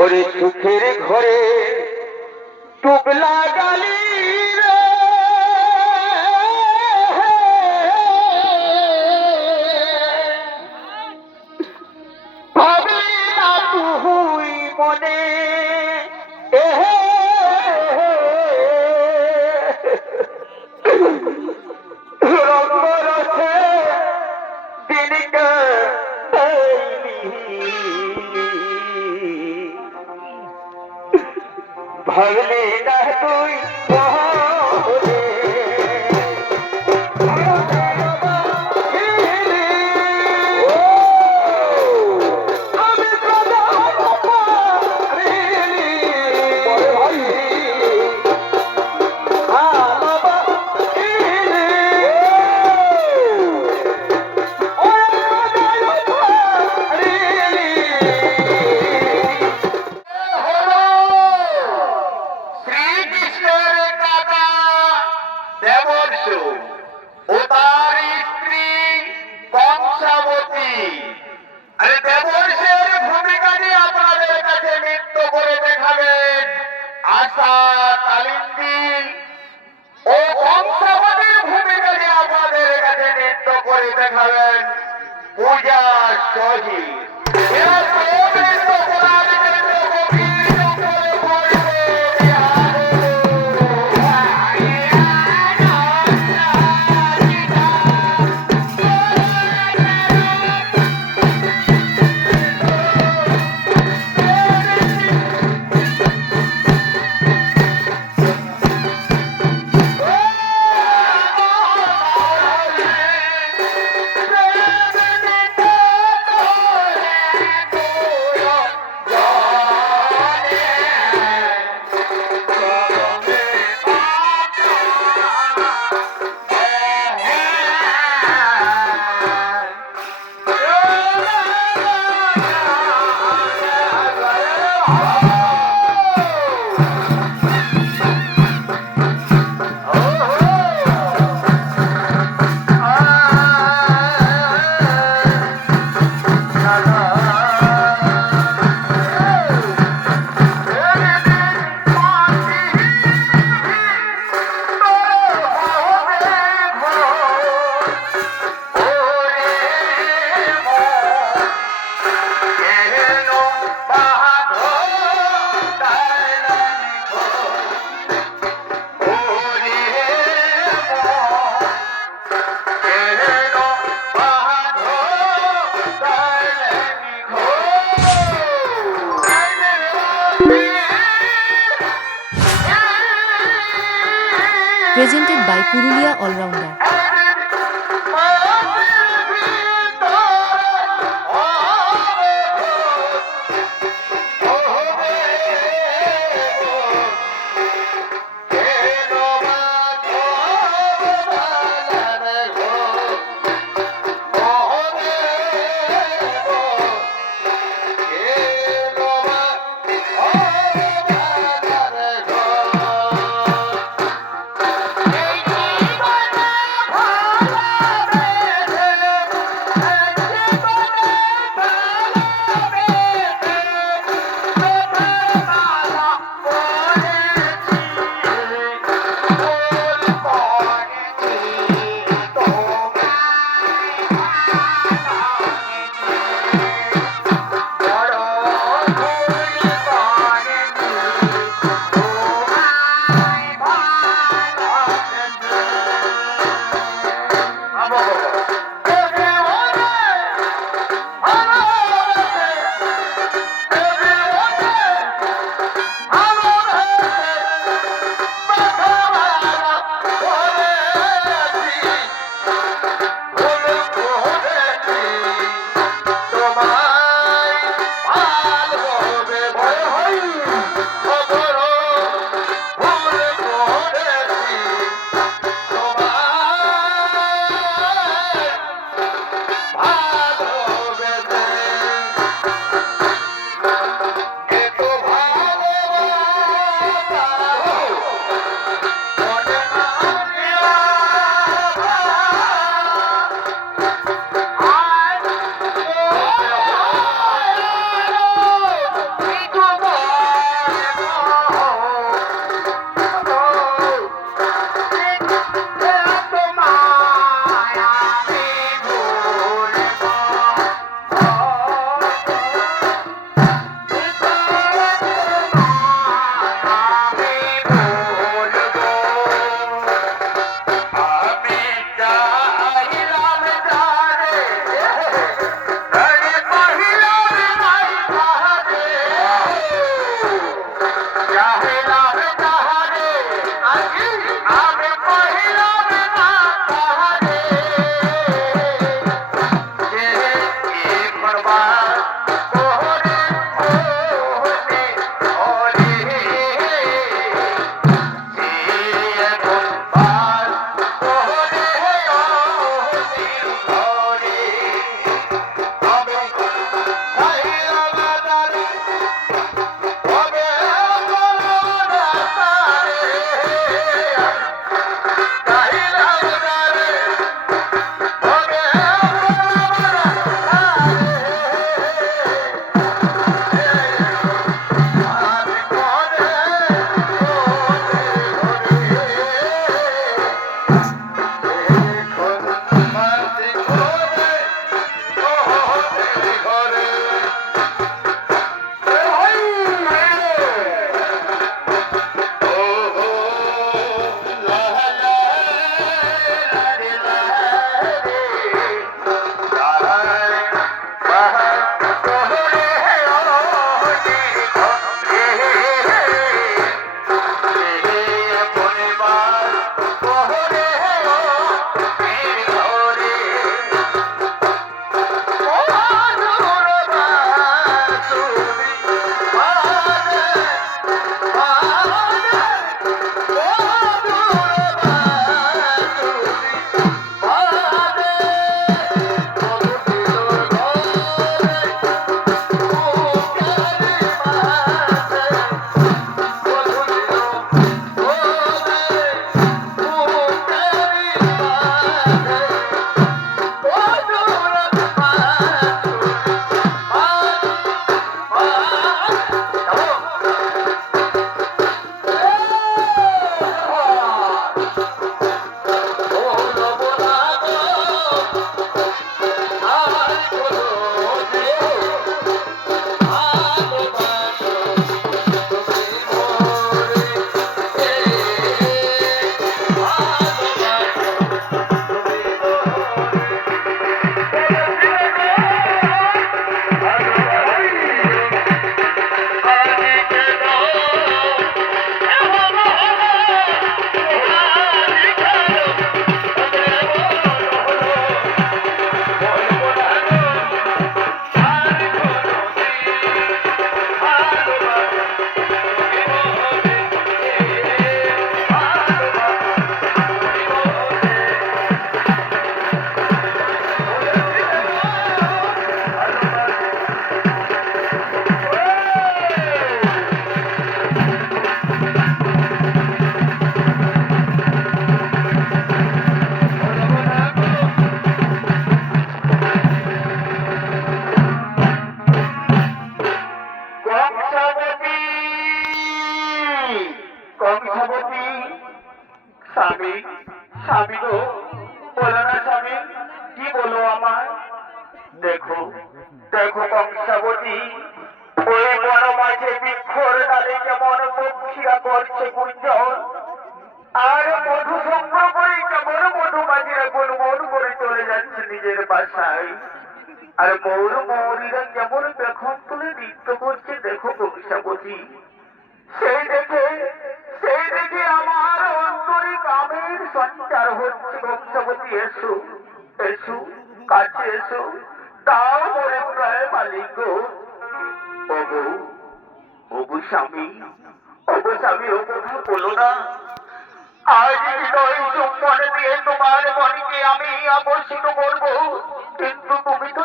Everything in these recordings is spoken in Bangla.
ওরে সুখের ঘরে টুকলা গালি রে, ভাবি না তুই মনে রঙ্গরসে দিনকে ভাবলি না তুই দেখাবেন পূজা সহি। Presented by Purulia Allrounder. Kangsabati, স্বামী, স্বামী গো, বলো না স্বামী, কি বলো আমায়? দেখো, দেখো কংসাবতী, ওই বন মাঝে বৃক্ষর ডালে যেমন পক্ষীরা করছে গুঞ্জন, আর মধু সংগ্রহ করে কেমন মধুমাছিরা গুনগুন করে চলে যাচ্ছে নিজের বাসায়, আর মৌরীরা কেমন পেখম তুলে নৃত্য করছে দেখো কংসাবতী। সেই দেখে আমার অন্তরে কামের সঞ্চার হচ্ছে কংসাবতী। এসো, এসো, কাছে এসো, তাও মনে প্রায় মালিক গো। ওগো, ওগো স্বামী, ওগো স্বামী, ও কথা বলো না। আজ হৃদয় চুম্বন দিয়ে তোমার মনকে আমি আকর্ষিত করব, কিন্তু তুমি তো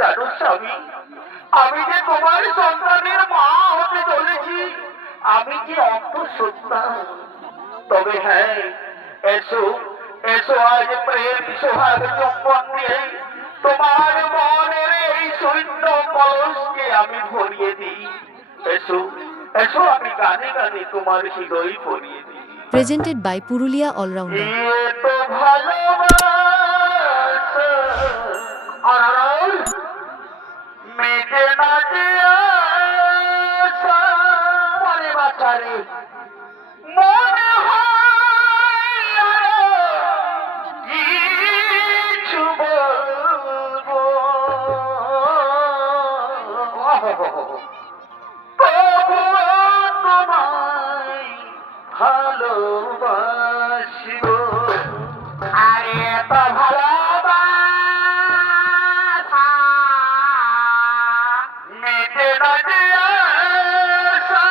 জানো স্বামী, আমি যে তোমার সন্তানের মা হতে চলেছি, আমি যে অন্তঃসত্ত্বা। তবে হ্যাঁ, এসো, এসো আজ প্রেম সোহাগ চুম্বন দিয়ে তোমার মনের এই শূন্য কলসকে আমি ভরিয়ে দিই। এসো, এসো, আমি গানে গানে তোমার হৃদয় ভরিয়ে দিই। Presented by Purulia allrounder. এ তো ভালোবাসা, আর মেটে না যে আশা, মনে বাঁচারে মনে হয় আর কিছু বলবো, তবুও তোমায় ভালোবাসিব। আরে এত ভালোবাসা মেটে না যে আশা,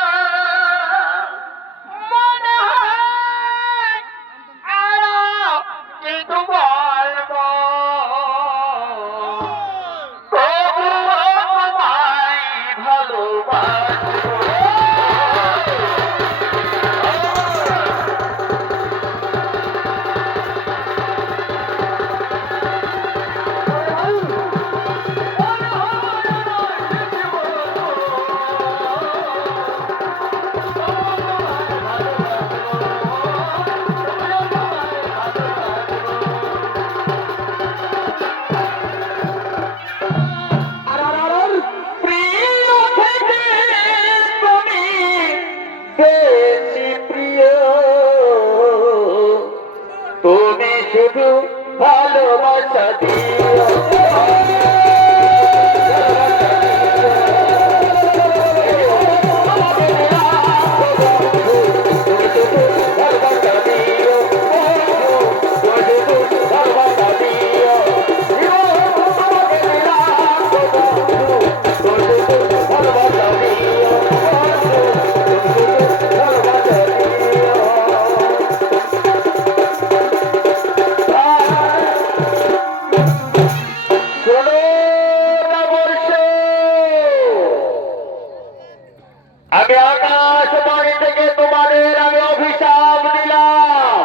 মনে হয় আরো কিছু বলবো, তবুও তোমায় ভালোবাসবো। তুমি শুধু ভালোবাসা দিও, আমি আকাশবাণী থেকে তোমাদের আমি অভিশাপ দিলাম,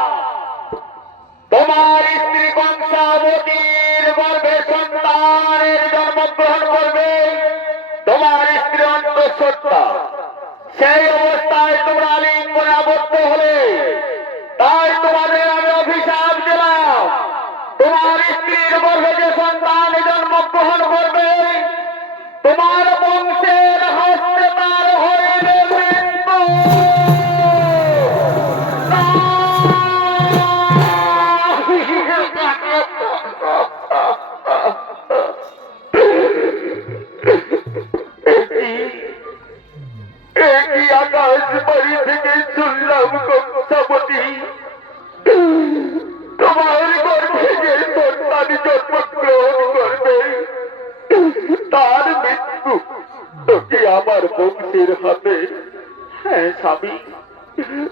তোমার স্ত্রী কংসাবতীর গর্ভে সন্তানের জন্মগ্রহণ করবে, তোমার স্ত্রী অন্তঃসত্ত্বা, সেই অবস্থায় তোমরা লিঙ্গনে আবদ্ধ হলে, তাই তোমাদের আমি অভিশাপ দিলাম, তোমার স্ত্রীর গর্ভে যে সন্তান জন্মগ্রহণ করবে, তোমার বংশের হস্তে তার হইবে মৃত্যু। একই আকাশবাণী থেকে শুনলাম কংসাবতী, তোমার গর্ভে যে সন্তান জন্মগ্রহণ করবে তার মৃত্যু তোকে আমার বংশের হাতে। হ্যাঁ স্বামী,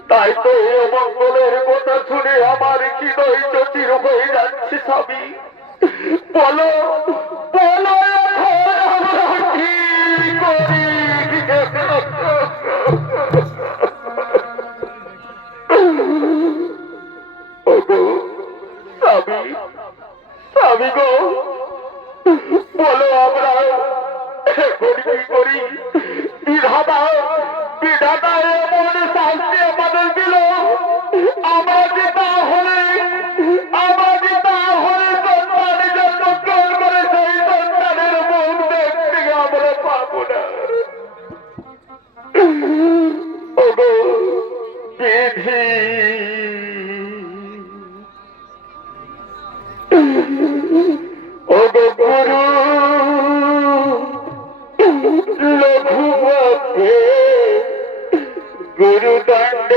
তাই তো এই অমঙ্গলের কথা শুনে আমার হৃদয় চটির হয়ে যাচ্ছে স্বামী। বলো, বলো এখন আমরা কি করি? ওগো স্বামী, স্বামী গো, বলো আমরা এখন কি করি? বিধাতা, বিধাতা এমন লঘুপথে গুরুদণ্ড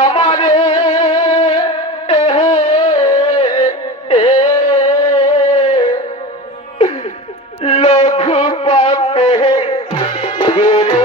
আমারে লঘু পাপে গুরু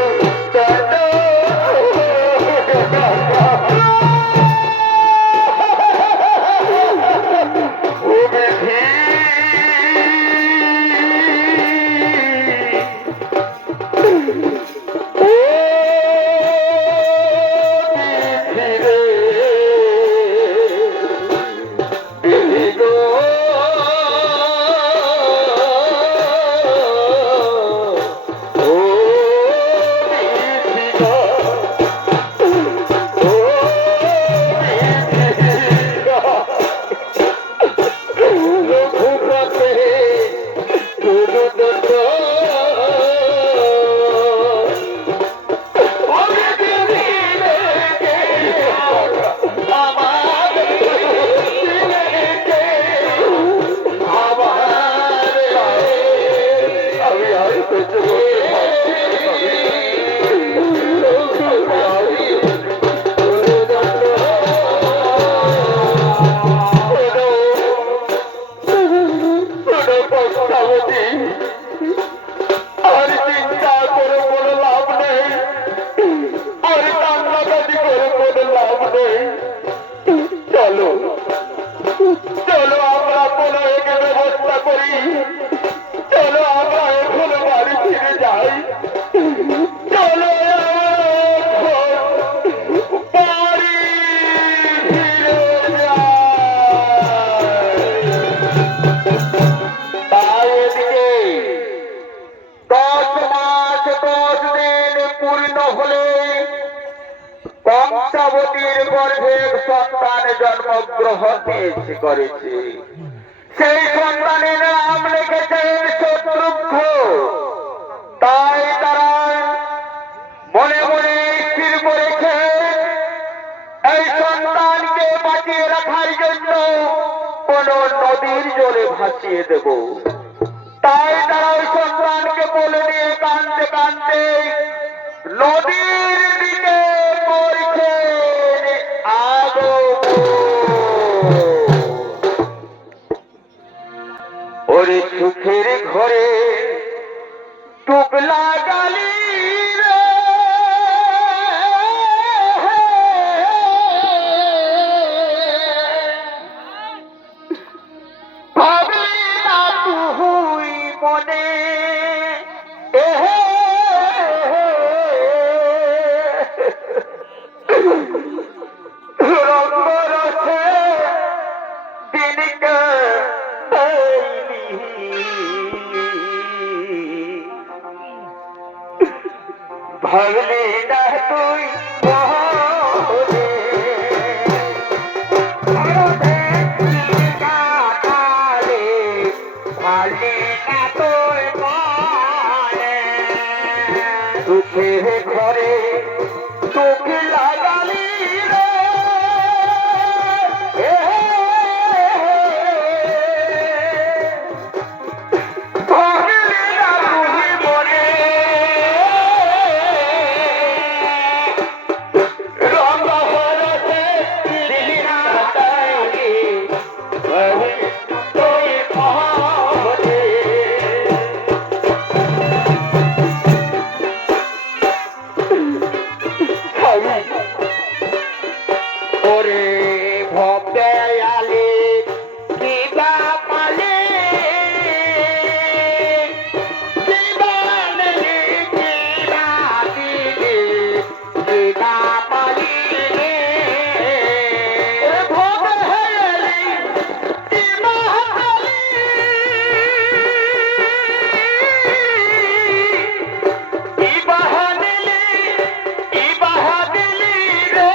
আর চিন্তা করে কোনো লাভ নেই, আর কান্নাকাটি করে কোনো লাভ নেই। চলো চলো আমরা কোনো একে ব্যবস্থা করি, চলো আমরা এখন বাড়ি ফিরে যাই, চলো বাড়ি ফিরে যাই। তাই এদিকে 10 মাস 10 দিন পূর্ণ হলে কংসাবতীর গর্ভে সন্তান জন্মগ্রহণ করেছে। সেই সন্তানের নাম লিখেছেন শত্রুঘ্ন। তাই তারা মনে মনে স্থির করেছে এই সন্তানকে বাঁচিয়ে রাখার জন্য কোন নদীর জলে ভাসিয়ে দেব। তাই তারা ওই সন্তানকে বলে নিয়ে কাঁদতে কাঁদতে নদীর দিকে পড়ছেন ওরে সুখের ঘরে টুকলা গালি মনে রঙ্গরসে দিনকে ভাবলি না তুই সুখের ঘরে তোকে লাগালি রে মনে রঙ হরতে দিলি না তাই তুই মহরে ওরে ভক্তায়ালে কিবা পালে জীবনে কিবা দিলে কিবা পালিলে ভক্তায়ালে কিবা পালি কিবা দিলি রে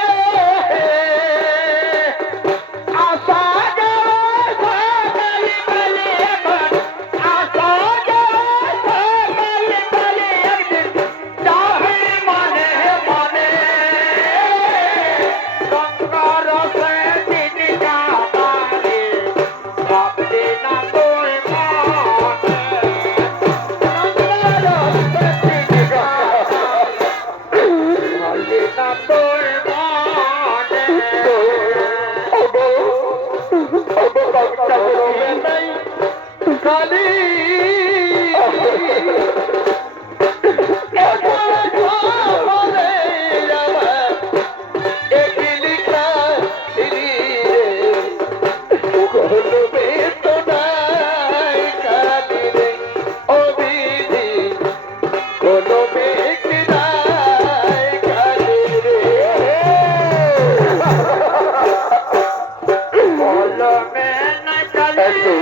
এসো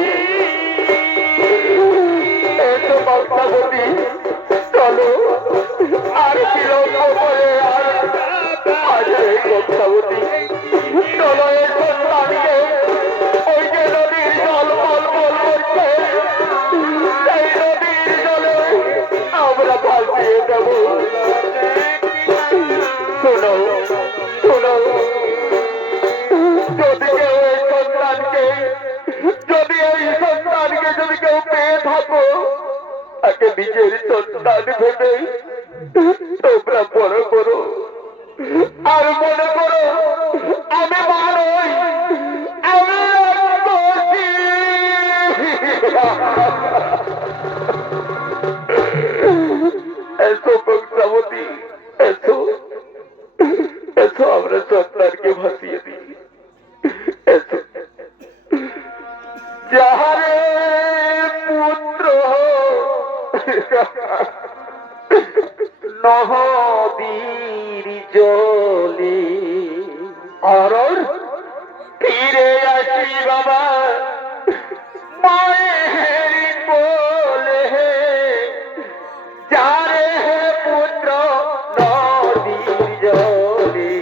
এসো বক্তাবতী, চলো আর বিলম্ব করে আর এই বক্তাবতী, চলো এই সন্তানকে ওই যে নদীর জল বল বল করছে সেই নদীর জলে আমরা ভাসিয়ে দেব। শোনো শোনো, যদি কেউ এই সন্তানকে যদি কেউ পেয়ে থাকো, তাকে নিজের সন্তান ভেবে তোমরা বড় করো। আর মনে করো আমি মা নই, আমি রাক্ষসী। এসো বক্তাবতী, এসো এসো আমরা সন্তানকে ভাসিয়ে দিই। এসো যাহারে পুত্র নহবীর জলি অরর ফিরে আসি বাবা মায়ের বলে, যারে পুত্র নদীর জলি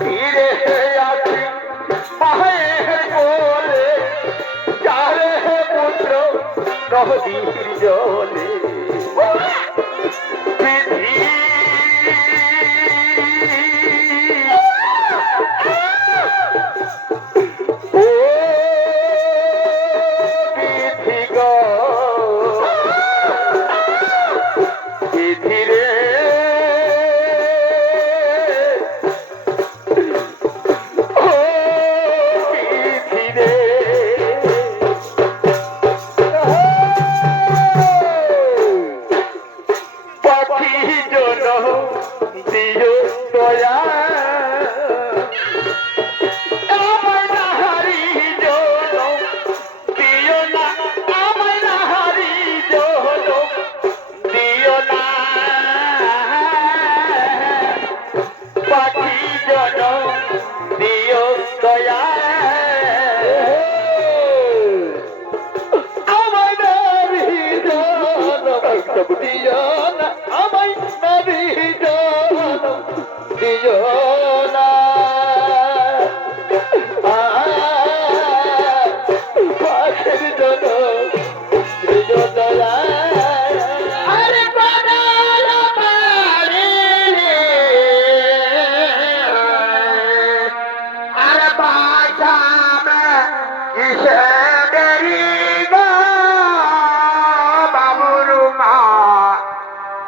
ফিরে আসি মায়ের বলে, যারে পুত্র নদীর জলে।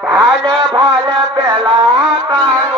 ভালো ভালো বেলা কার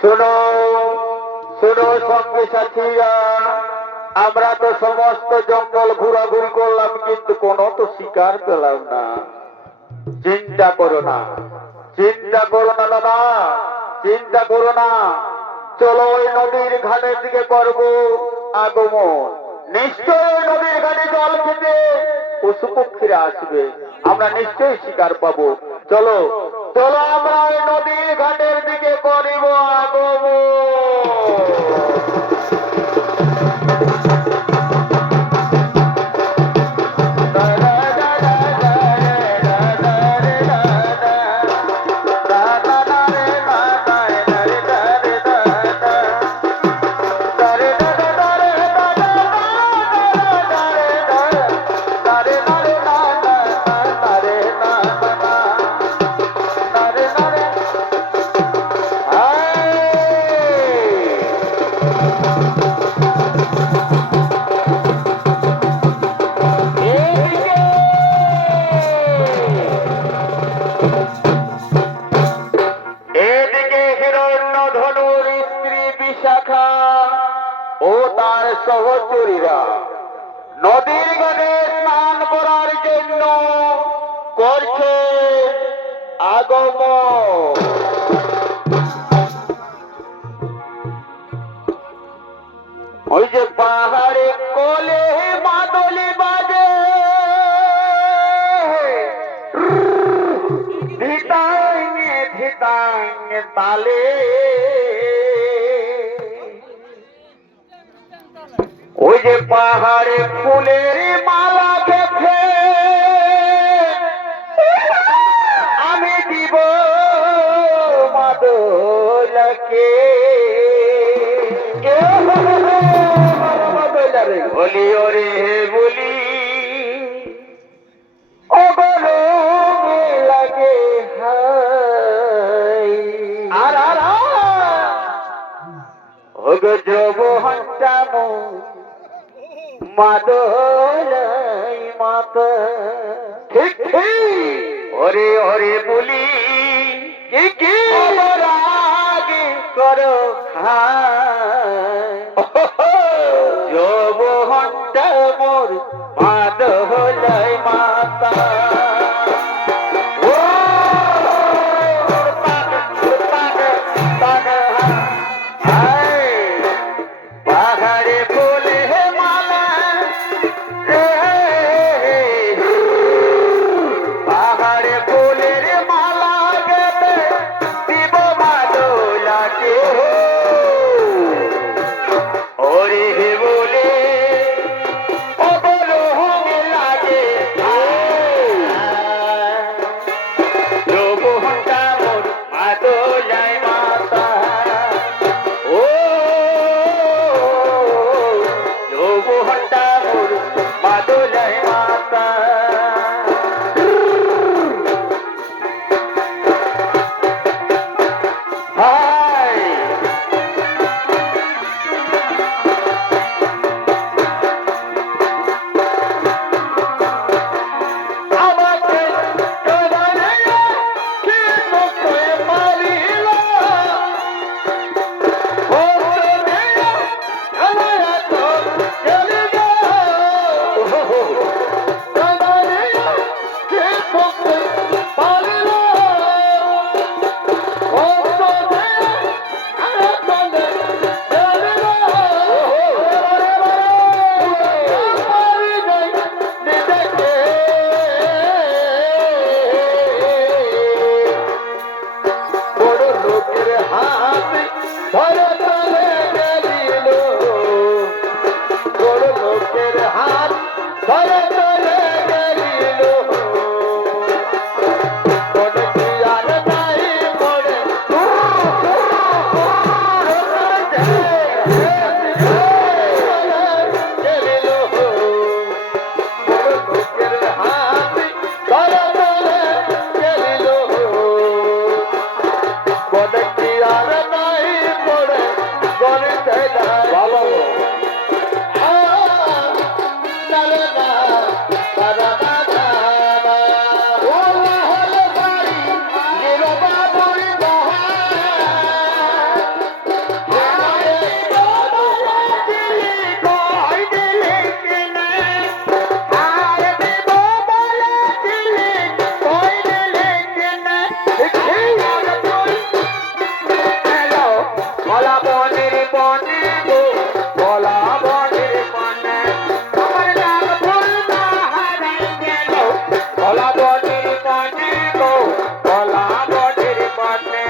শোনো শোনো সঙ্গে সাথীরা, আমরা তো সমস্ত জঙ্গল ঘোরাঘুরি করলাম, কিন্তু কোনো তো শিকার পেলাম না। চিন্তা করো না, চিন্তা করো না দাদা, চিন্তা করো না। চলো ওই নদীর ঘাটের দিকে করবো আগমন। নিশ্চয় ওই নদীর ঘাটে জল খেতে পশু পক্ষীরা আসবে, আমরা নিশ্চয়ই শিকার পাবো। চলো চলো আমরা ওই নদীর ঘাটের দিকে করিব আগমন। এদিকে হিরণ্যধনুর স্ত্রী বিশাখা ও তার সহচরীরা নদীর ঘাটে স্নান করার জন্য করছে আগমন। ওই যে পাহাড়ে কোলে মাদলি বাজে, ধিতাঙ্গে ধিতাঙ্গে তালে, ওই যে পাহাড়ে ফুলের মালা গেছে, আমি দিব মাদলাকে। বলি ওরে বলি ও বলো লাগে হাই আর আর ওগো যৌবনটামো মাদলাই মাতা। ঠিক ঠিক ওরে ওরে বলি কি কি রাগে করো যৌবনটা মোর মাদলাই মাতা। পাহাড়ে বলে মালা, পাহাড়ে ফুলের মালা গেলে দিব মাদলাকে। ওরে বলে ও বলো লাগে যৌবনটা মোর মাদলাই মাতা। ও যৌবনটা মোর মাদলাই মাতা। হাই আমাকে কাঁদালে কি করতে পারিল, ও দিয়া কাঁদায়া তো চলে যাও। কাঁদালে কি করতে পারিল, ও দিয়া কাঁদায়া চলে যাও। পারি নাই নিজেকে, বড় লোকের হাত ধরে চলে গেলিল, বড় লোকের হাত ধরে চলে গেলিল। মনে কি আর নাই মনে গেলিল, বড় লোকের হাত ধরে চলে গেলিল। মনে কি আর নাই পড়ে কলা বনের বনে গো কলা বনের বনে আমার নাম ফুল না হারাই গেল কলা বনের বনে গো কলা বনের বনে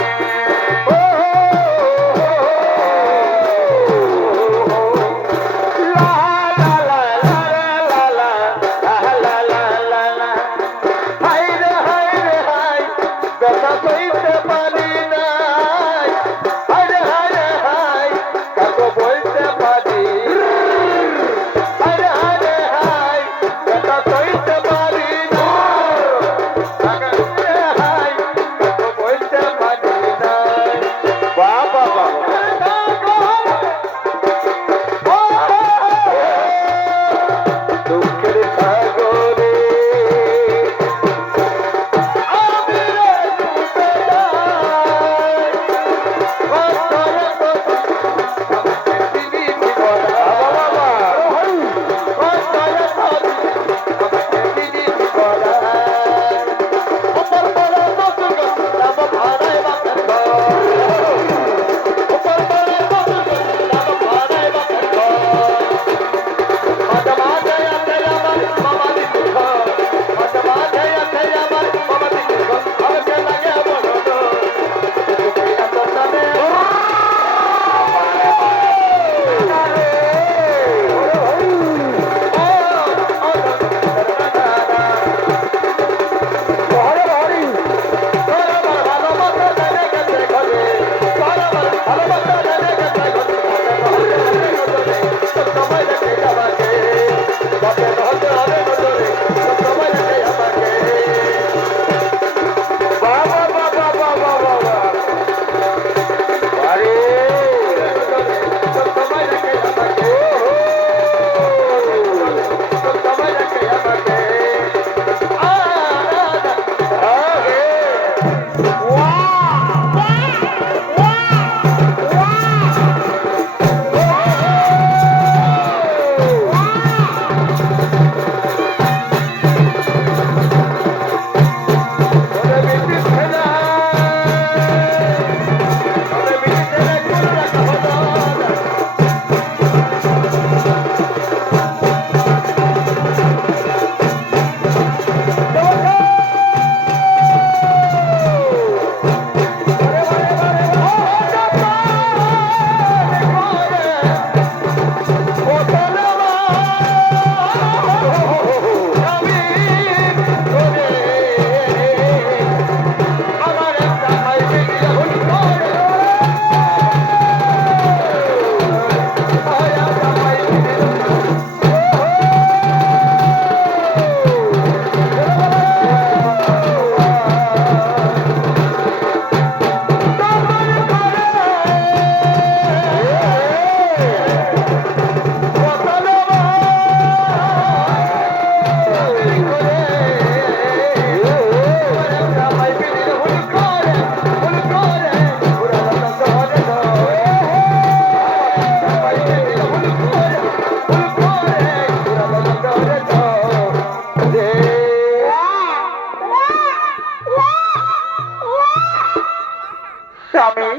স্বামী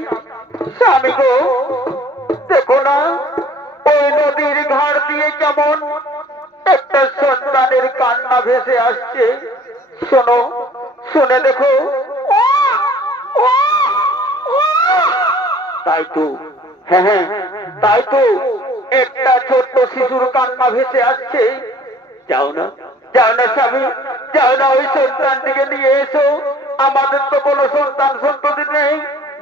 স্বামী গো দেখো না ওই নদীর ধার দিয়ে কেমন একটা সন্তানের কান্না ভেসে আসছে শোনো শুনে দেখো তাই তো হ্যাঁ হ্যাঁ তাই তো একটা ছোট্ট শিশুর কান্না ভেসে আসছে যাও না স্বামী যাও না ওই সন্তানটিকে নিয়ে এসো আমাদের তো কোনো সন্তান সন্ততি নেই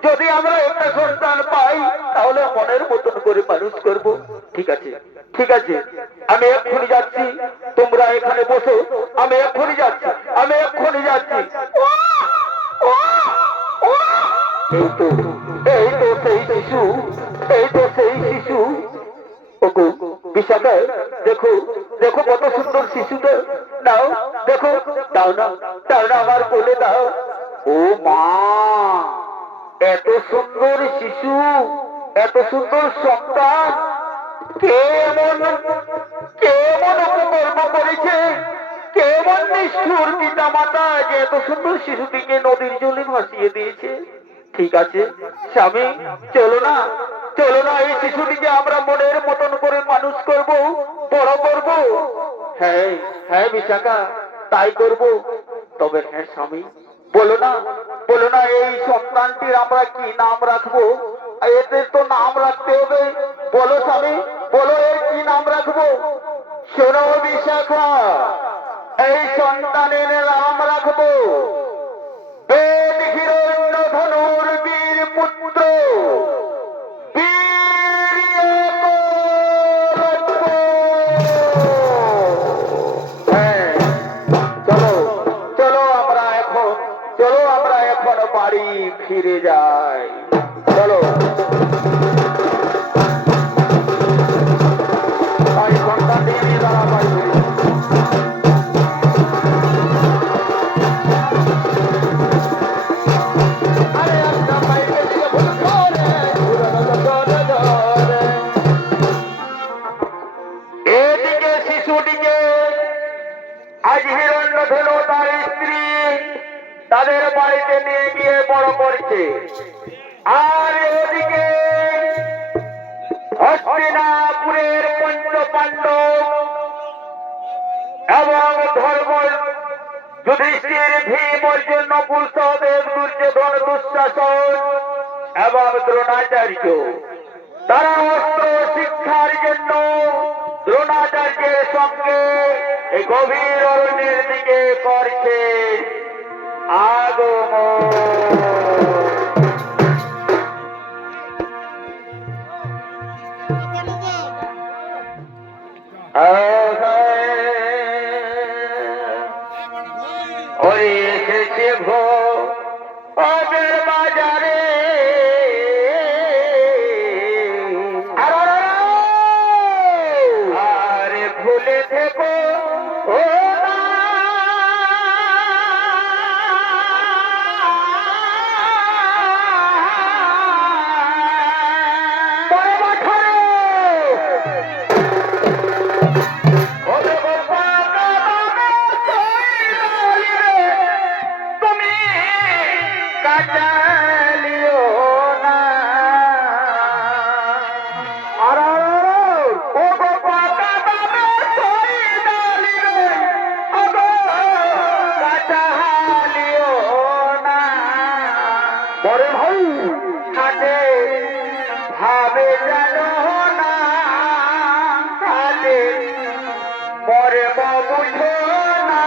যদি আমরা একটা সন্তান পাই তাহলে মনের মতন করে মানুষ করব ঠিক আছে আমি এক্ষুনি যাচ্ছি তোমরা এখানে বসো আমি এক্ষুনি যাচ্ছি এই তো সেই শিশু ওগো বিশাখা দেখো কত সুন্দর শিশুটা দাও দেখো দাও না আমার কোলে দাও ও মা এত সুন্দর শিশু এত সুন্দর সন্তান কে এমন অপকর্ম করেছে কেমন নিষ্ঠুর পিতা মাতা যে এত সুন্দর শিশুটিকে নদীর জলে ভাসিয়ে দিয়েছে ঠিক আছে স্বামী চলো না চলো না এই শিশুটিকে আমরা মনের মতন করে মানুষ করব, বড় করব। হ্যাঁ হ্যাঁ বিশাখা, তাই করব। তবে হ্যাঁ স্বামী, বলো না, বলো না এই সন্তানটির আমরা কি নাম রাখবো? এদের তো নাম রাখতে হবে। বলো স্বামী, বলো এর কি নাম রাখবো? শোনো বিশাখা, এই সন্তানের নাম রাখবো বেদ হিরণ্য ধনুর বীর পুত্র হ্যাঁ, চলো চলো আমরা এখন, চলো আমরা এখন বাড়ি ফিরে যাই। চলো। তাই সন্তানটি নিয়ে তারা বাড়ি ফিরে। আরে একটা বাইকের দিকে ভুল করে, ধরে ধরে। এদিকে শিশুটিকে আজ হিরণ্যধনু তার স্ত্রী তাদের বাড়িতে নিয়ে গিয়ে বড় করছে। আর ওদিকে হস্তিনাপুরের পঞ্চ পাণ্ডব এবং ধর্ম যুধিষ্ঠির, ভীম, অর্জুন, নকুল, সহদেব, দুর্যোধন, দুঃশাসন এবং দ্রোণাচার্য, তারা অস্ত্র শিক্ষার জন্য দ্রোণাচার্যের সঙ্গে এই গভীর অরণ্যের দিকে করছে আগমন। ওই এসেছে ভো অবের বাজারে, আরে ভুলে থেকো ও না, পরে বছরে ওরে বাবা তুমি কাটালিও না। আর ও বাবা কাটালিও না। পরে ভাই কাটে ভাবে জানো না, কাটে পরে বুঝো না।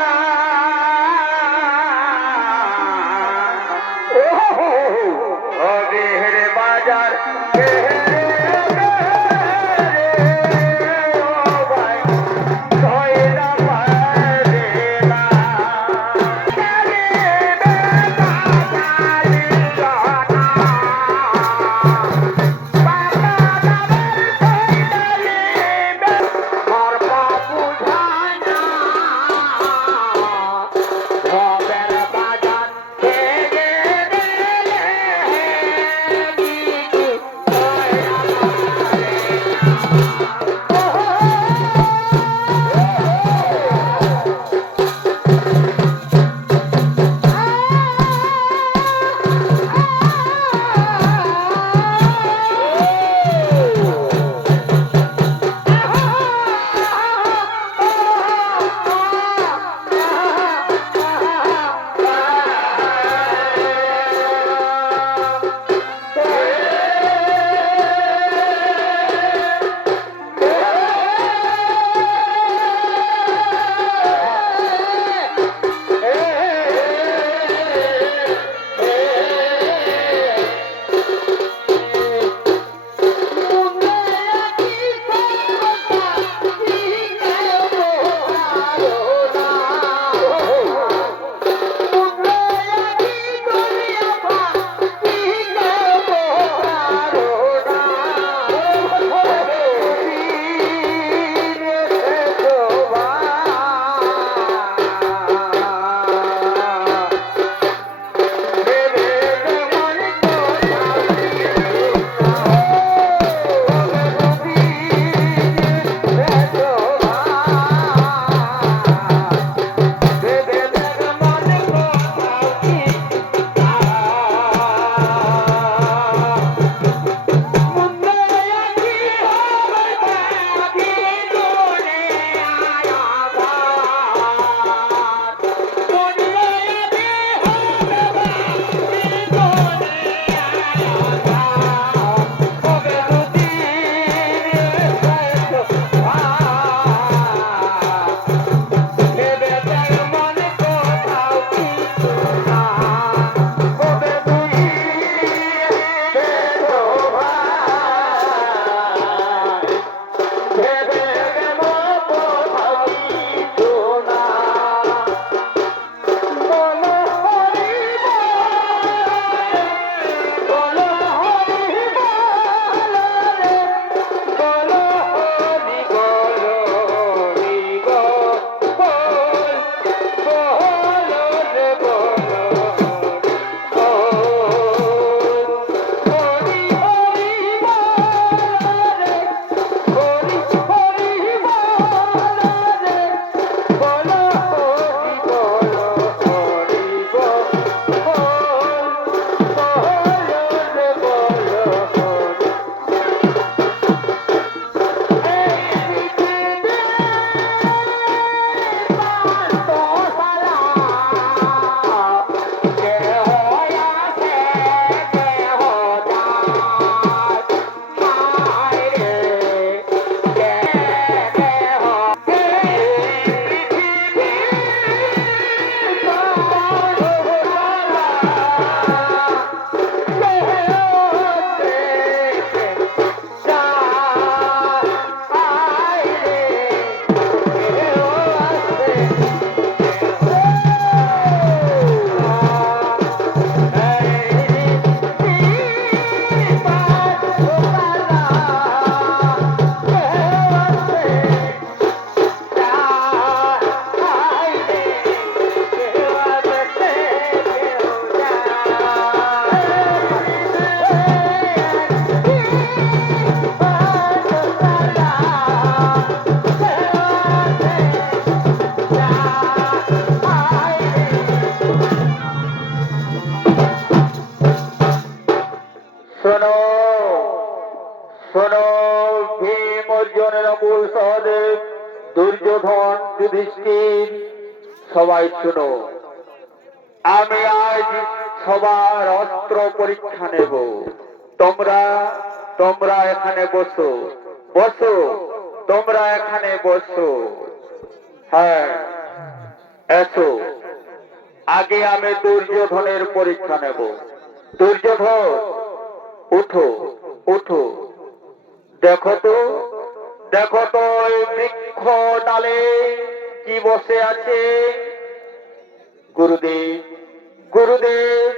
ও বেহের বাজার শোনো শোনো, ভীম, অর্জুন, নকুল, সহদেব, দুর্যোধন, যুধিষ্ঠির, সবাই শোনো। আমি আজ সবার অস্ত্র পরীক্ষা নেব। তোমরা তোমরা এখানে বসো, বসো, তোমরা এখানে বসো। হ্যাঁ, এসো। আগে আমি দুর্যোধনের পরীক্ষা নেব। দুর্যোধন, উঠো, উঠো। দেখো তো, দেখো তো ওই বৃক্ষ ডালে কি বসে আছে। গুরুদেব, গুরুদেব,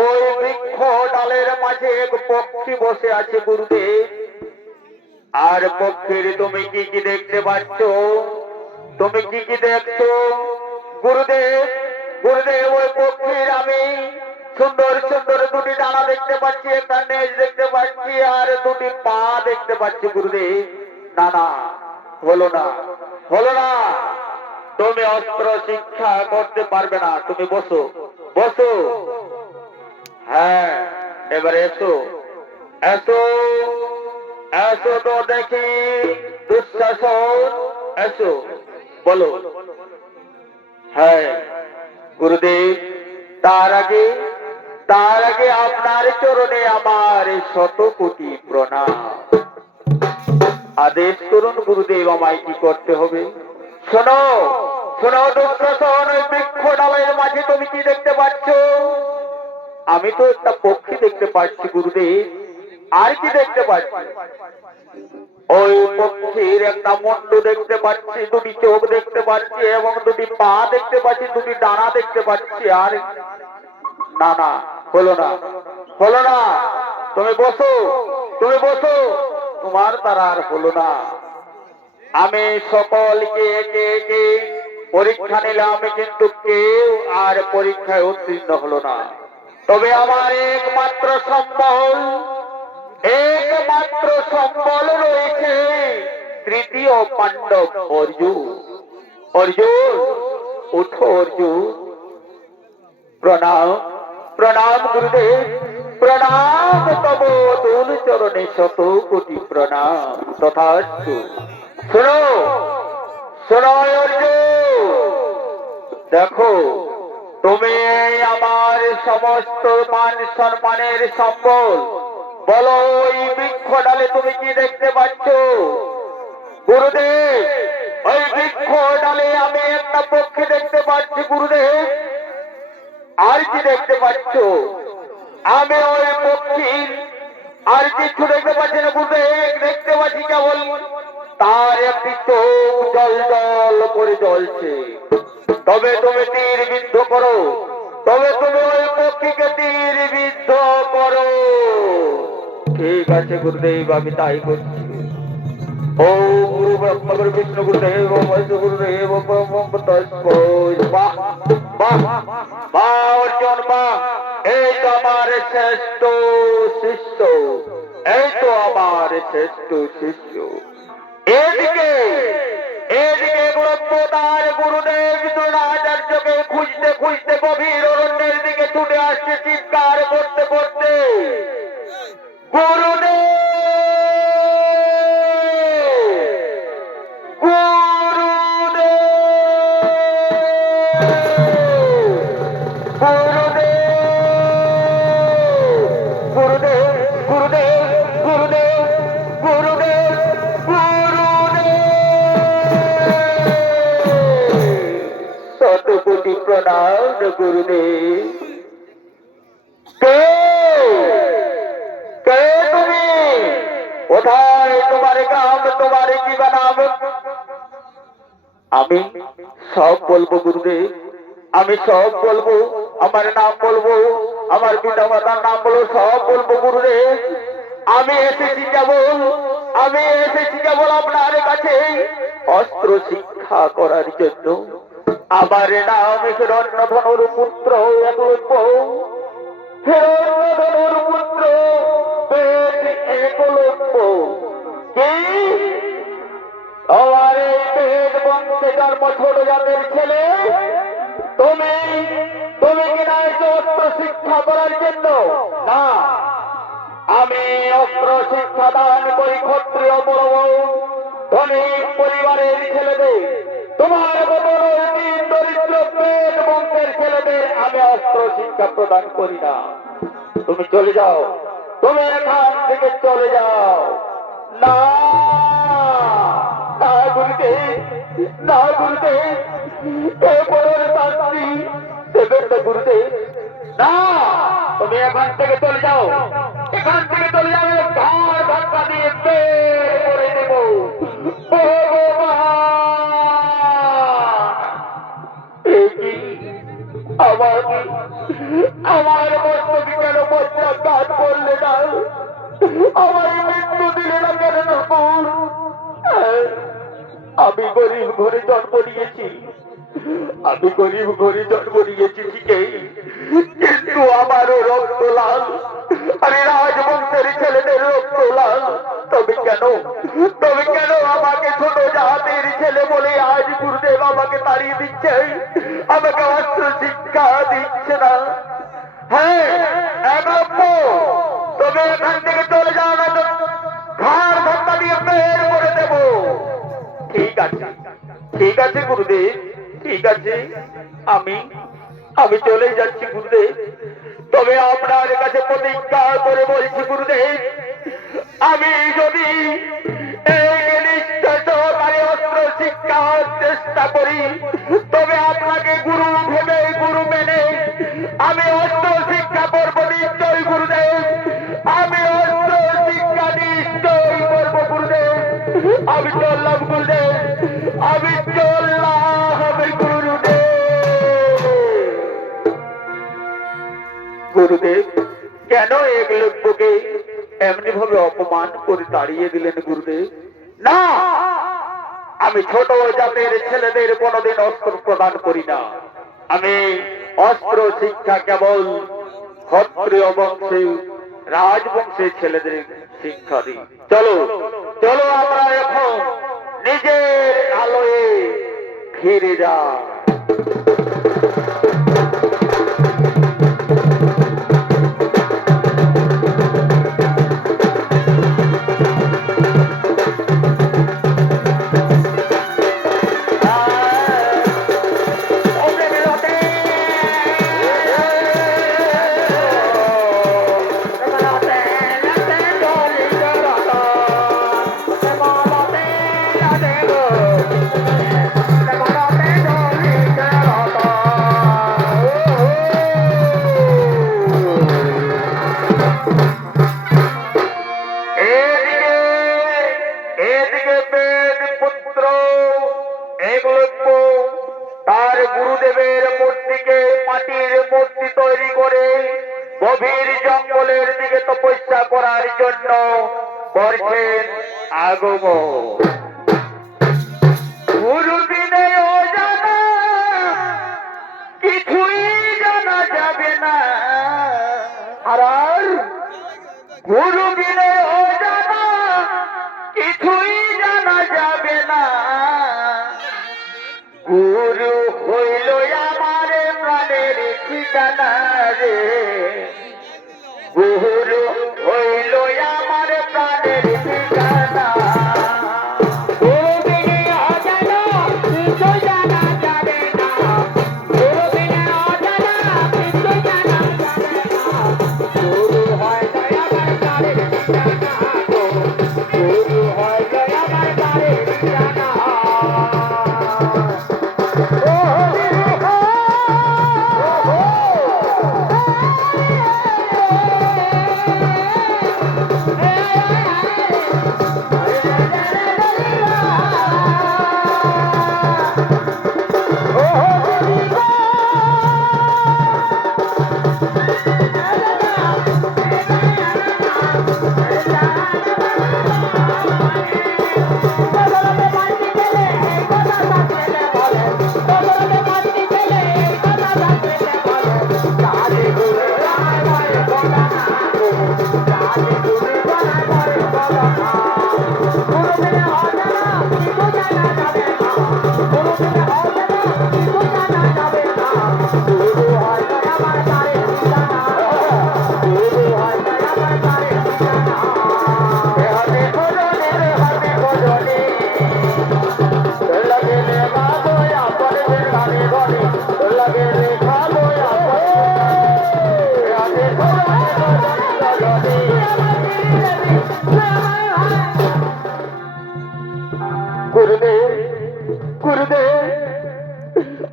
ওই বৃক্ষ ডালের মাঝে এক পক্ষী বসে আছে গুরুদেব। আর পক্ষীর তুমি কি কি দেখতে পাচ্ছ? তুমি কি কি দেখছো গুরুদেব? গুরুদেব, ওই পক্ষীর আমি সুন্দর সুন্দর দুটি ডানা দেখতে পাচ্ছি, একটা নেজ দেখতে পাচ্ছি, আর দুটি পা দেখতে পাচ্ছি গুরুদেব। না না, হলো না, হলো না। তুমি অস্ত্র শিক্ষা করতে পারবে না। তুমি বসো, বসো। হ্যাঁ, এবারে এসো, এসো, এসো তো দেখি দুঃশাসন, এসো, বলো। হ্যাঁ গুরুদেব, তার আগে আপনার চরণে আমার 100 কোটি প্রণাম। আদেশ করুন গুরুদেব, আমায় কি করতে হবে? শোনো শোনো দুঃশাসন, ওই বৃক্ষ ডালের মাঝে তুমি কি দেখতে পাচ্ছ? আমি তো একটা পক্ষী দেখতে পাচ্ছি গুরুদেব। আর কি দেখতে পাচ্ছি? ওই পক্ষীর একটা মুন্ড দেখতে পাচ্ছি, দুটি চোখ দেখতে পাচ্ছি, এবং দুটি পা দেখতে পাচ্ছি, দুটি ডানা দেখতে পাচ্ছি। আর না না, হলো না, হলো না। তুমি বসো, তুমি বসো। তোমার দ্বারা আর হলো না। আমি সকলকে একে একে পরীক্ষা নিলাম, কিন্তু কেউ আর পরীক্ষায় উত্তীর্ণ হলো না। তবে আমার একমাত্র সম্বল রয়েছে তৃতীয় পাণ্ডব অর্জুন। অর্জুন, উঠো অর্জুন। প্রণাম, প্রণাম গুরুদেব, প্রণাম। তব তুল চরণে 100 কোটি প্রণাম। তথাস্তু। শোনো শোনো অর্জুন, দেখো, তুমি আমার সমস্ত মান সম্মানের সম্বল। বলো, ওই বৃক্ষ ডালে তুমি কি দেখতে পাচ্ছ? গুরুদেব, ওই বৃক্ষ ডালে আমি একটা পক্ষী দেখতে পাচ্ছি গুরুদেব। আর কি দেখতে পাচ্ছ? আমি ওই পক্ষীর আর কিছু দেখতে পাচ্ছি না গুরুদেব। দেখতে পাচ্ছি কেবল তার একটি চোখ জল জল করে জ্বলছে। তবে তুমি তীর বিদ্ধ করো, তবে তুমি ওই পক্ষীকে তীর বিদ্ধ করো। ঠিক আছে গুরুদেব, আমি তাই করছি। ও গুরু ব্রহ্মা গুরু বিষ্ণু গুরুদেব গুরুদেব। বাহ বাহ বাহ অর্জুন, বাহ। এই তো আমার শ্রেষ্ঠ শিষ্য, এই তো আমার শ্রেষ্ঠ শিষ্য। এদিকে এদিকে তার গুরুদেব দ্রোণাচার্যকে খুঁজতে খুঁজতে গভীর অরণ্যের দিকে ছুটে আসছে, চিৎকার করতে করতে, গুরুদেব, প্রণাম গুরুদেব। কে কে তুমি? কোথায় তোমার গ্রাম, তোমার কি নাম? আমি সব বলবো গুরুদেব, আমি সব বলবো। আমার নাম বলবো, আমার পিতা মাতার নাম বলবো, সব বলবো গুরুদেব। আমি এসেছি কেবল আপনার কাছে অস্ত্র শিক্ষা করার জন্য। আমার নাম হিরণ্যধনুর পুত্র একলব্য। হিরণ্যধনুর পুত্র একলব্য। কি আমার এই বেদ বংশে জন্ম ছোট জাতের ছেলে? তুমি তুমি কিনা অস্ত্র শিক্ষা করার জন্য? না অস্ত্র শিক্ষাদান করি ক্ষত্রিয় বড় ধনী পরিবারের ছেলেদের, তোমার বদলে দিন দরিদ্র পেট বংশের ছেলেদের আমি অস্ত্র শিক্ষা প্রদান করি না। তুমি চলে যাও, তুমি এখান থেকে চলে যাও। না না গুরুদেব, না গুরুদেব, এ বড় শাস্তি দেবেন না গুরুদেব। না, তুমি এখান থেকে চলে যাও, এখান থেকে চলে যাও, ঘাড় ধাক্কা দিয়ে বের করে দেব। আমার আমার মস্তকে কেন পশ্চাৎ করলে না? আমার মৃত্যু দিলে না কেন? আমি গরিব ঘরে জন্ম নিয়েছি, আমি গরিব ঘরে জন্ম নিয়েছি ঠিকই, কিন্তু আমারও রক্ত লাল, আরে রাজবংশের ছেলেদের রক্ত লাল। তবে কেন, তবে কেন আমাকে ছোট জাতির ছেলে বলে আজ গুরুদেব আমাকে তাড়িয়ে দিচ্ছে, আমাকে অস্ত্র শিক্ষা দিচ্ছে না? হ্যাঁ, তবে এখান থেকে চলে যাও, না তো ঘাড় ধাক্কা দিয়ে বের করে দেব। ঠিক আছে, ঠিক আছে গুরুদেব, ঠিক আছে, আমি আমি চলে যাচ্ছি গুরুদেব। তবে আপনার কাছে প্রতিজ্ঞা করে বলছি গুরুদেব, আমি যদি সহকারে অস্ত্র শিক্ষার চেষ্টা করি, তবে আপনাকে গুরু ভেবে গুরু মেনে আমি অস্ত্র শিক্ষা করবো নিশ্চয় গুরুদেব, আমি অস্ত্র শিক্ষা নিশ্চয় করবো গুরুদেব। আমি চললাম গুরুদেব, আমি চললাম গুরুদেব। গুরুদেব কেন এক লোককে এমনি ভাবে অপমান করে তাড়িয়ে দিলেন গুরুদেব? না, আমি ছোট জাতের ছেলেদের কোনোদিন অস্ত্র প্রদান করি না। আমি অস্ত্র শিক্ষা কেবল ক্ষত্রিয় বংশে রাজবংশের ছেলেদের শিক্ষা দিই। চলো চলো, আমরা এখন নিজের আলোয় ফিরে যাই। তার গুরুদেবের মূর্তিকে মাটির মূর্তি তৈরি করে গভীর জঙ্গলের দিকে তপস্যা করার জন্য করছেন আগমন। গুরু বিনে অজানা কিছুই জানা যাবে না, আর গুরু বিনে অজানা কিছুই জানা যাবে না। গুরু হইল আমার প্রাণের ঠিকানা রে, গুরু হইল আমার প্রাণের ঠিকানা। গুরু বিনে অজানা কিছু জানা যাবে না, গুরু বিনে অজানা কিছু জানা যাবে না। গুরু হইল আমার প্রাণের ঠিকানা, গুরু হইল আমার প্রাণের ঠিকানা। Oh,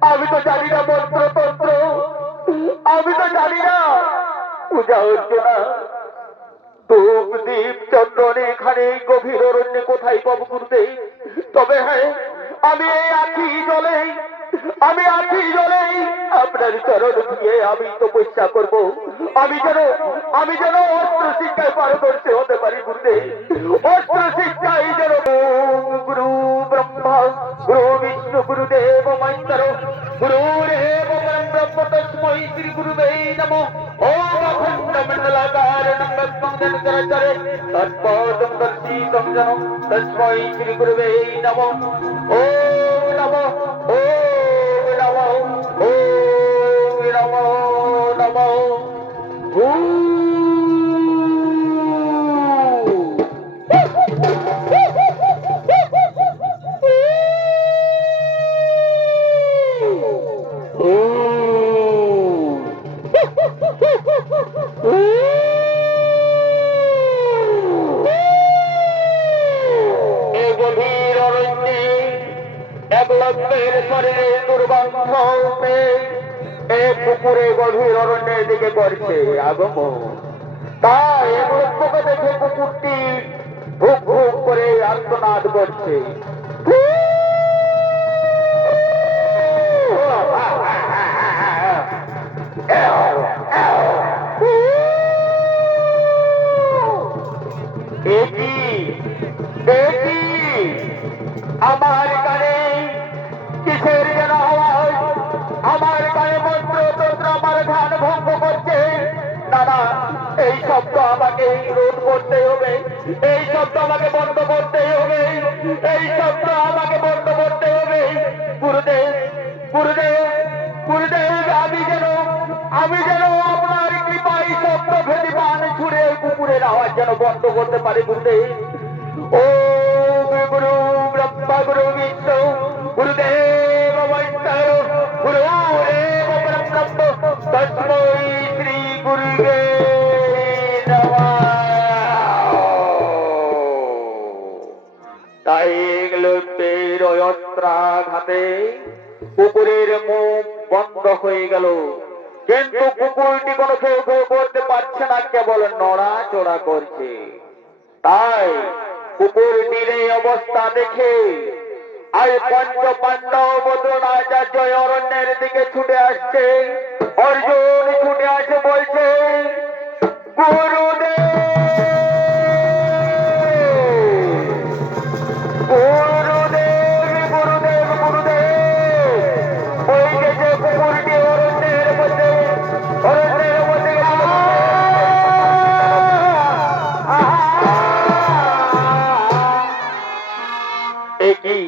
আমি তো জানি না মন্ত্রতন্ত্র, আমি তো জানি না পূজা হচ্ছে না। ধূপ দীপ চন্দন এখানে এই গভীর অরণ্যে কোথায় পাবো গুরুদেব? তবে হ্যাঁ, আমি এই আখি জলেই, আমি আখি জলেই আপনার চরণ দিয়ে আমি তপস্যা করব। আমি যেন অস্ত্র শিক্ষায় পারদর্শী হতে পারি গুরুদেব। অস্ত্র শিক্ষায় যেন গুরু ব্রহ্মা গুরু বিষ্ণু গুরুদেব মহেশ্বর গুরুরেব পরম ব্রহ্ম তস্मै শ্রী গুরুবে নমঃ। ওম অখণ্ড মণ্ডলাকার নন্দস্কন্দন চরাচরে তৎপদং দর্শিতং জনম তস্मै শ্রী গুরুবে নমঃ। ওম নমঃ ওম নমঃ ওম নমঃ নমঃ ওম। এই গভীর অরণ্যে একলব্যের শরীরে দুর্গন্ধ উঠে এক কুকুরে গভীর অরণ্যের দিকে করছে আগমন। তাই একলব্যকে দেখে কুকুরটি ভুক ভুক করে আর্তনাদ করছে। আমার কানে কিসের যেন আওয়াজ, আমার কানে মন্ত্রতন্ত্র আমার ধ্যান ভঙ্গ করছে। না না, এই শব্দ আমাকে রোধ করতে হবে, এই শব্দ আমাকে বন্ধ করতে হবে, এই শব্দ আমাকে বন্ধ করতে হবে। গুরুদেব গুরুদেব গুরুদেব, আমি যেন আপনার কৃপায় শব্দ ভেদি বান ছুড়ে কুকুরের আওয়াজ যেন বন্ধ করতে পারি গুরুদেব। ওম গুরু ব্রহ্মা গুরু বিষ্ণু গুরুদেব মহেশ্বর গুরুরেব পরম ব্রহ্ম তস্मै শ্রী গুরুবে নমঃ। তাই লোকের অস্ত্রাঘাতে কুকুরের মুখ বন্ধ হয়ে গেল, কিন্তু কুকুরটি কোনো কেউ করতে পারছে না, কেবল নড়াচড়া করছে। তাই কুকুরটির এই অবস্থা দেখে আর পঞ্চ পাণ্ডব দ্রোণাচার্য অরণ্যের দিকে ছুটে আসছে। অর্জুন ছুটে আসে বলছে, গুরুদেব গুরুদেব গুরুদেব গুরুদেব, ওই যে কুকুরটি অরণ্যের মধ্যে একই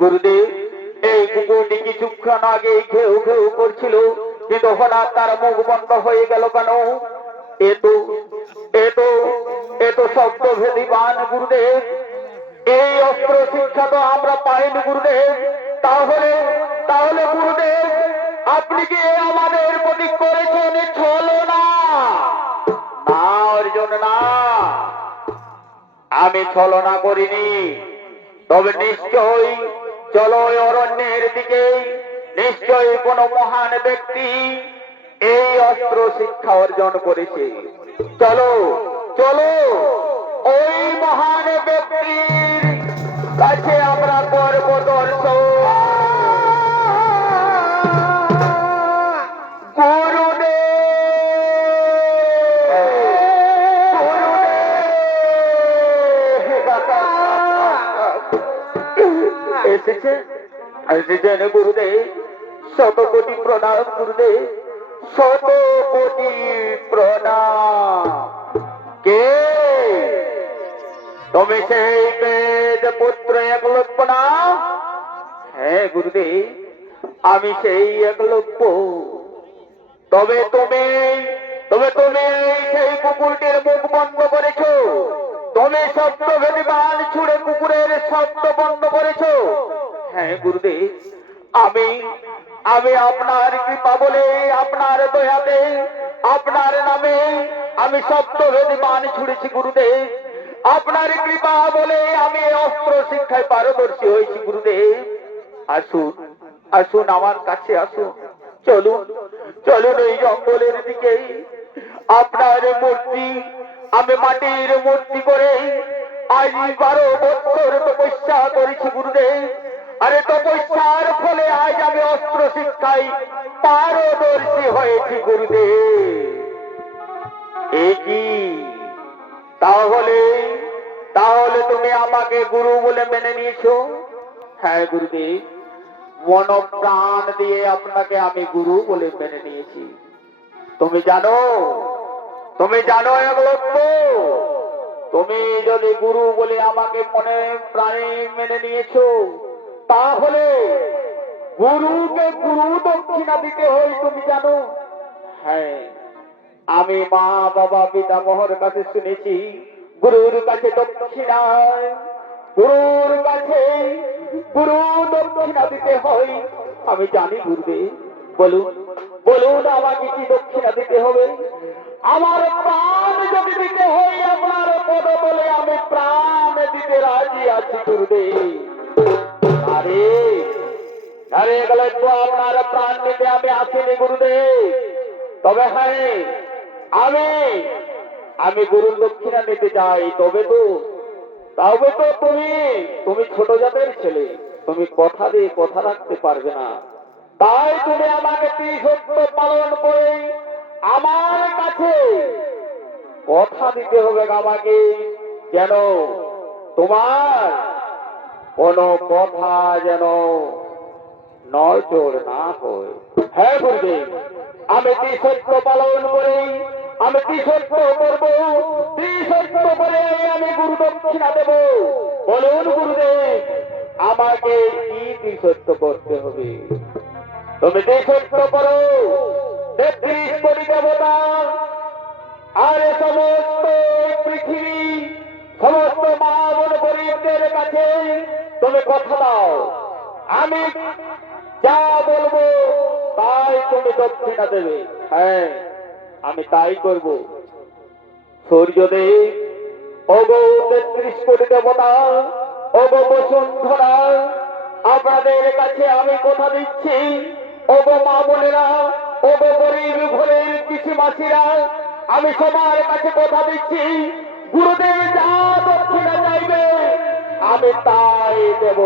গুরুদেব, এই কুকুরটি কিছুক্ষণ আগে ঘেউ ঘেউ করছিল, কিন্তু হঠাৎ তার মুখ বন্ধ হয়ে গেল কেন? এতো শব্দ ভেদিবান গুরুদেব, এই অস্ত্র শিক্ষা তো আমরা পাইনি গুরুদেব। তাহলে তাহলে গুরুদেব, আপনি কি আমাদের প্রতি করেছেন ছলনা? না অর্জুন না, আমি ছলনা করিনি। তবে নিশ্চয়ই চলো অরণ্যের দিকে, নিশ্চয়ই কোন মহান ব্যক্তি এই অস্ত্র শিক্ষা অর্জন করেছে। চলো চলো ওই মহান ব্যক্তির কাছে আমরা করব দর্শন। এসেছেন গুরুদেব, শত কোটি প্রণাম গুরুদেব, শত কোটি প্রণাম। কে তুমি? সেই বেদ পুত্র একলব্য না? হ্যাঁ গুরুদেব, আমি সেই একলব্য। তবে তুমি সেই কুকুরটির মুখ বন্ধ করেছো, তুমি শব্দ ভেদি বান ছুড়ে কুকুরের শব্দ বন্ধ করেছো। হ্যাঁ গুরুদেব, আমি আপনার কৃপা বলে, আপনার দয়াতে, আপনার নামে আমি শব্দ ভেদি বান ছুড়েছি গুরুদেব। আপনার কৃপা বলে আমি অস্ত্র শিক্ষায় পারদর্শী হয়েছি গুরুদেব। আসুন আসুন আমার কাছে আসুন, চলুন চলুন এই জঙ্গলের দিকে। আপনার মূর্তি আমি মাটির মূর্তি করে আজ 12 বছর তপস্যা করেছি গুরুদেব। আরে তপস্যার ফলে আজ আমি অস্ত্র শিক্ষায় পারদর্শী হয়েছি গুরুদেব। এ কি? তাহলে তাহলে তুমি আমাকে গুরু বলে মেনে নিয়েছো? হ্যাঁ গুরুদেব, মন প্রাণ দিয়ে আপনাকে আমি গুরু বলে মেনে নিয়েছি। তুমি জানো, তুমি জানো একলব্য, তুমি যদি গুরু বলে আমাকে মনে প্রাণে মেনে নিয়েছো, তাহলে গুরুকে গুরু দক্ষিণা দিতে হয়, তুমি জানো? হ্যাঁ, আমি মা বাবা পিতামহর কাছে শুনেছি গুরুর কাছে দক্ষিণায়, গুরুর কাছে গুরু দক্ষিণা দিতে হয়। আমি জানি গুরুদেব, বলুন বলুন আমাকে কি দক্ষিণা দিতে হবে? আমার প্রাণ যদি দিতে হয় আপনার পদ বলে আমি প্রাণ দিতে রাজি আছি গুরুদেব। আরে আরে গল্প, আপনার প্রাণ দিতে আমি আসিনি গুরুদেব। তবে হ্যাঁ, আমি আমি গুরুর দক্ষিণা নিতে চাই। তবে তো তুমি তুমি ছোট জাতের ছেলে, তুমি কথা দিয়ে কথা রাখতে পারবে না। তাই তুমি আমাকে ত্রিসত্য পালন করে আমার কাছে কথা দিতে হবে আমাকে, যেন তোমার কোনো কথা যেন নড়চড় না হয়। হ্যাঁ গুরুদেব, আমি ত্রিসত্য পালন করে আমি ত্রিসত্য করব, ত্রিসত্য করে আমি গুরু দক্ষিণা দেব। বলুন গুরুদেব, আমাকে কি ত্রিসত্য করতে হবে? তুমি ত্রিসত্য করো 33 কোটি দেবতা আর সমস্ত পৃথিবী, সমস্ত মা বোন গরিবদের কাছে তুমি কথা দাও, আমি যা বলবো তাই তুমি দক্ষিণা দেবে। হ্যাঁ, আমি তাই করব। সূর্যদেব, ওগো 33 কোটি দেবতা, ওগো বসুন্ধরা, আপনাদের কাছে আমি কথা দিচ্ছি, ওগো মা বোনেরা, ওগো গরিব ঘরের পিসিমাসিরা, আমি সবার কাছে কথা দিচ্ছি, গুরুদেব যা দক্ষিণা চাইবে আমি তাই দেব।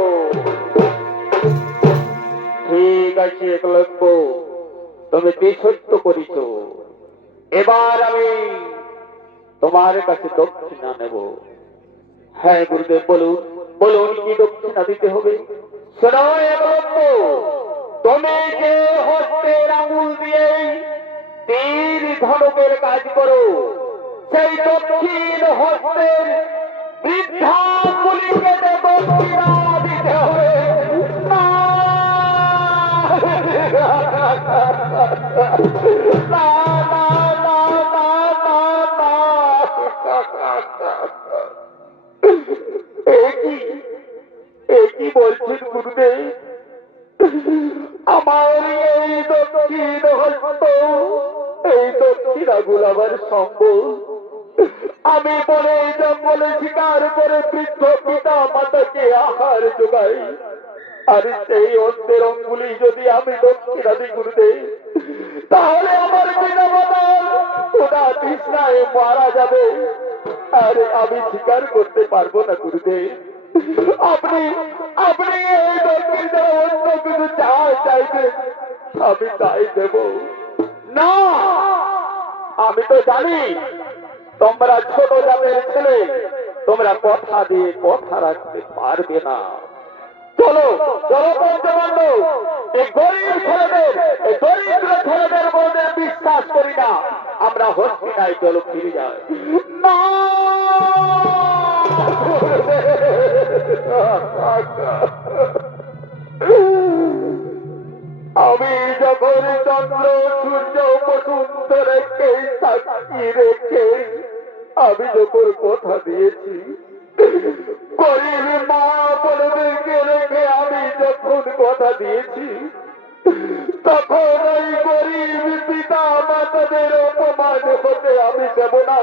ঠিক আছে একলব্য, তুমি ত্রিসত্য করিছ, এবার আমি তোমার কাছে দক্ষিণা নেব। হ্যাঁ গুরুদেব, বলুন বলুন কি দক্ষিণা দিতে হবে? শোনো একলব্য, তুমি যে হস্তের আঙুল দিয়ে তীর ধনুকের কাজ করো, সেই দক্ষিণ হস্তের বৃদ্ধা গুলিকে দক্ষিণা দিতে হবে। না, না, না, না, না, না, না। কি বলছেন গুরুদেব? আমার এই দক্ষিণ হস্ত, এই দক্ষিণাগুলো আমার সম্ভব। আমি বলে জঙ্গলে শিকার করে বৃদ্ধ পিতা মাতাকে আহার যোগাই, আর সেই অন্তের অঙ্গুলি যদি আমি দক্ষিণা দিই গুরুদেব, তাহলে আমার পিতা মাতা ওরা তৃষ্ণায় মারা যাবে, আর আমি স্বীকার করতে পারবো না গুরুদেব। আপনি আপনি এই দক্ষিণ দ্বারা অন্য কিছু যা চাইবেন আমি তাই দেব। না, আমি তো জানি তোমরা ছোট জাতের ছেলে, তোমরা কথা দিয়ে কথা রাখতে পারবে না। চলো চলো পঞ্চপাণ্ড, এই গরিব ছেলেদের, এই দরিদ্র ছেলেদের মধ্যে বিশ্বাস করি না, আমরা হস্তিনায় চলো ফিরে যাই। না, আমি যখন চন্দ্র সূর্য বসুন্ধরাকে সাক্ষী রেখে আমি যখন কথা দিয়েছি, গরিব মা বোনদেরকে রেখে আমি যখন কথা দিয়েছি, তখন ওই গরিব পিতা মাতাদের অপমান হতে আমি দেব না,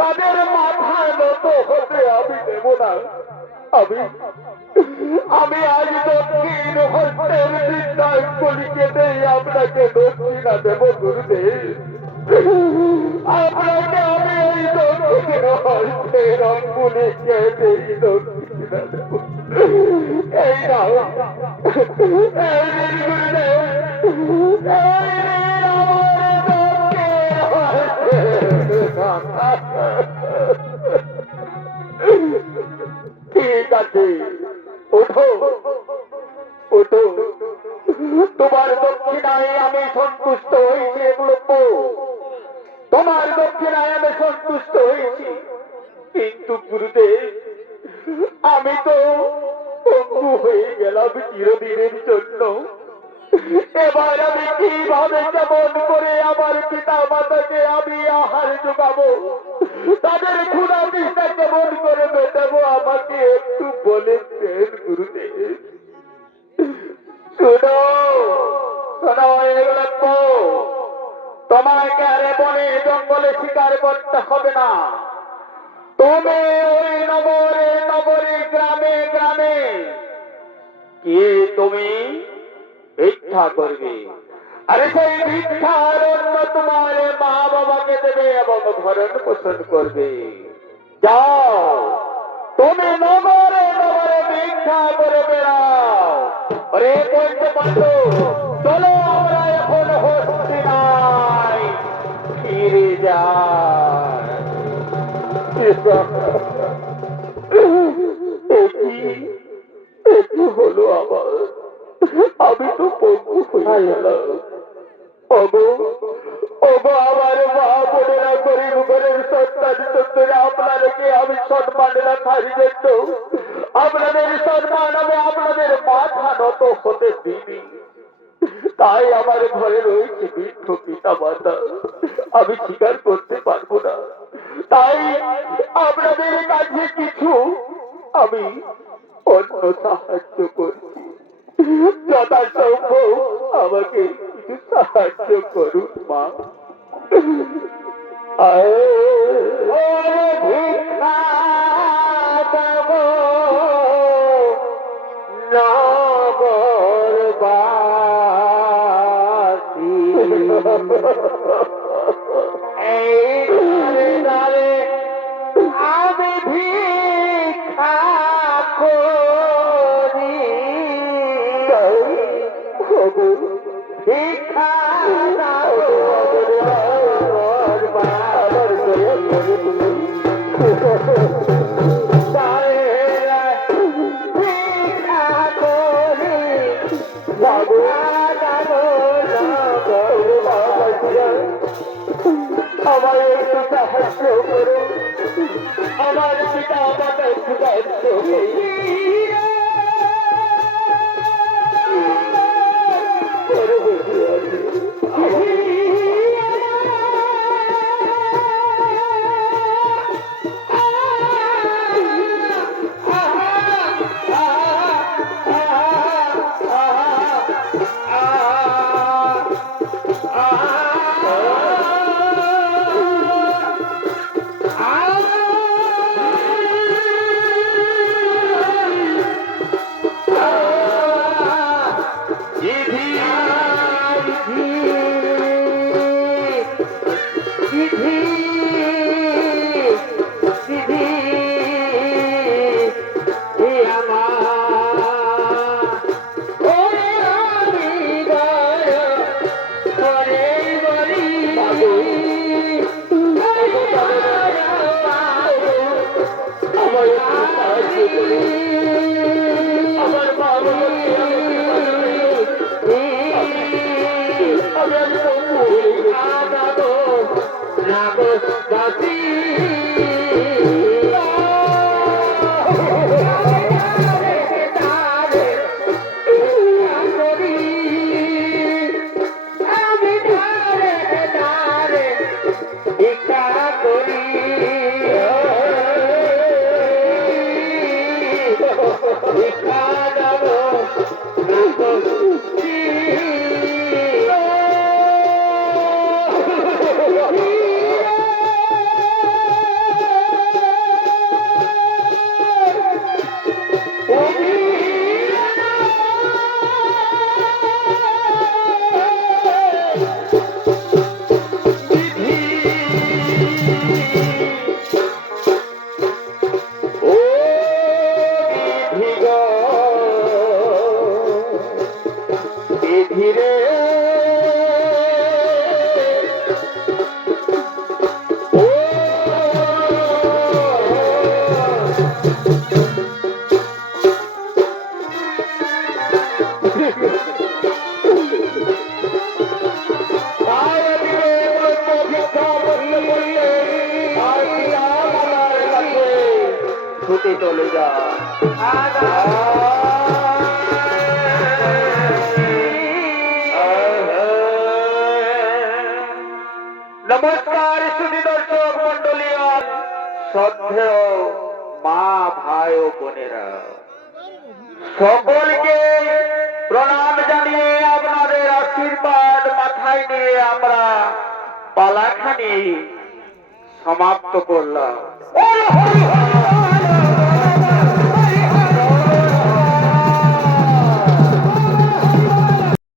তাদের মাথা নত হতে আমি দেব না। আমি আজ দক্ষিণ হস্তের বৃদ্ধাঙ্গুলিকে দেই আপনাকে দক্ষিণা দেব গুরুদেব। আপনাকে আমি এই দক্ষিণ হস্তের অঙ্গুলিকে দেই দক্ষিণা দেব। এই নাও, এই নিন গুরুদেব, এই নিন আমার দক্ষিণ হস্তের। ঠিক আছে, ওঠো ওঠো, তোমার দক্ষিণায় আমি সন্তুষ্ট হয়েছি একলব্য, তোমার দক্ষিণায় আমি সন্তুষ্ট হয়েছি। কিন্তু গুরুদেব, আমি তো পঙ্গু হয়ে গেলাম চিরদিনের জন্য। এবার আমি কিভাবে কেমন করে আমার পিতা মাতাকে আমি আহার যোগাবো, তাদের ক্ষুধা তৃষ্ণা কেমন করে মেটাবো, আমাকে একটু বলে দেন গুরুদেব। শুনো শোনো এগুলো, তোমাকে আরে বনে জঙ্গলে শিকার করতে হবে না। তুমি ওই নগরে নগরে গ্রামে গ্রামে কি তুমি ভিক্ষা করবে। আরে সেই ভিক্ষার অন্য তোমার মা বাবাকে দেবে এবং ভরণ পোষণ করবে। যাও তুমি নগরে নগরে ভিক্ষা করে বেড়াও। আরে বলতে পারো, চলো আমরা এখন হস্তিনায় ফিরে যাই। একটু হলো আমার, আমি তো পঙ্গু হয়ে গেলাম। ওগো ওগো আমার মা বোনেরা, গরিব ঘরের সন্তান সন্তানেরা, আপনাদেরকে আমি সম্মান রাখার জন্য আপনাদের সম্মান আমি আপনাদের মাথা নত হতে দিইনি। তাই আমার ঘরে রয়েছে বৃদ্ধ পিতা মাতা, আমি স্বীকার করতে পারবো না। তাই আপনাদের কাছে কিছু আমি অন্য সাহায্য করছি, যথাসম্ভব আমাকে কিছু সাহায্য করুন মা। ভিক্ষা দেব নগরবাসী, এই দ্বারে আমি ভিক্ষা করি, ভিক্ষা আমার একটু সাহায্য করো, আমার পিতা মাতা একটু সাহায্য ছুটে চলে যায়। নমস্কার সুধী দর্শক মন্ডলী, শ্রদ্ধেয় মা ভাই ও বোনেরা, সকলকে প্রণাম জানিয়ে আপনাদের আশীর্বাদ মাথায় নিয়ে আমরা পালাখানি সমাপ্ত করলাম।